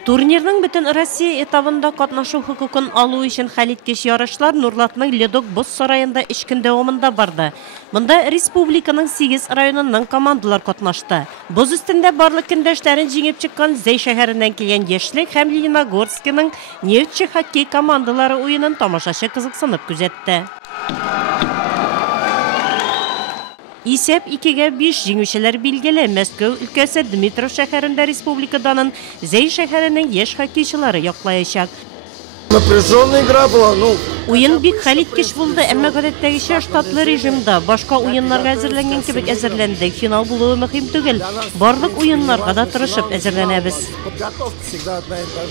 Турнирның бөтен Россия этабында катнашу хукукын алу өчен хәлиткеч ярышлар Нурлатның Ледок боз сарайында 3 көн дәвамында барды. Монда республиканың 8 районыннан командалар катнашты. Боз өстендә барлык көндәшләрен җиңеп чыккан Зәй шәһәреннән килгән яшьлек һәм Лениногорскның Нефтче хоккей командалары уенын тамашачы кызыксынып күзәтте. Исәп 2-5 җиңүчеләр билгеле. Мәскәү өлкәсе Дмитров шәһәрендә республикадан Зәй шәһәренең яшь хоккейчылары яклаячак. Напряженная игра была, Уен бик хәлиткеч булды, әмма гадәттәгечә штатлы режимда башка уеннарга әзерләнгән кебек әзерләндек. Финал булуы мөһим түгел. Барлык уеннарга да тырышып әзерләнәбез.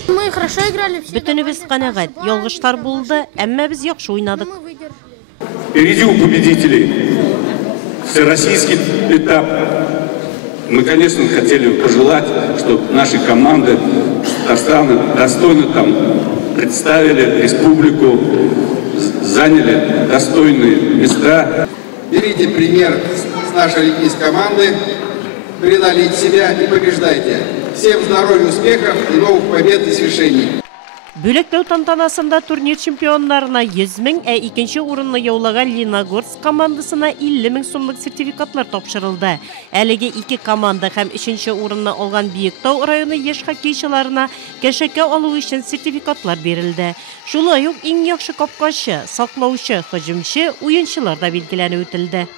Мы хорошо играли. Бөтенебез канәгать. Ялгыштар булды, әмма без яхшы уйнадык. Впереди у победителей всероссийский этап. Мы, конечно, хотели пожелать, чтобы наши команды Татарстана достойно там представили республику, заняли достойные места. Берите пример с нашей олимпийской команды, преодолейте себя и побеждайте. Всем здоровья, успехов и новых побед и свершений. Бүлектәү тантанасында турнир чемпионнарына 100 000, икенче урынны яулаган Лениногорск командасына 50 000 сумлык сертификатлар тапшырылды. Әлеге 2 команда һәм 3нче урынны алган Биектау районы яшь хоккейчыларына кәшәккә алу өчен сертификатлар бирелде. Шулай ук иң яхшы капкачы, саклаучы, һөҗүмче уенчылар да билгеләнеп үтелде.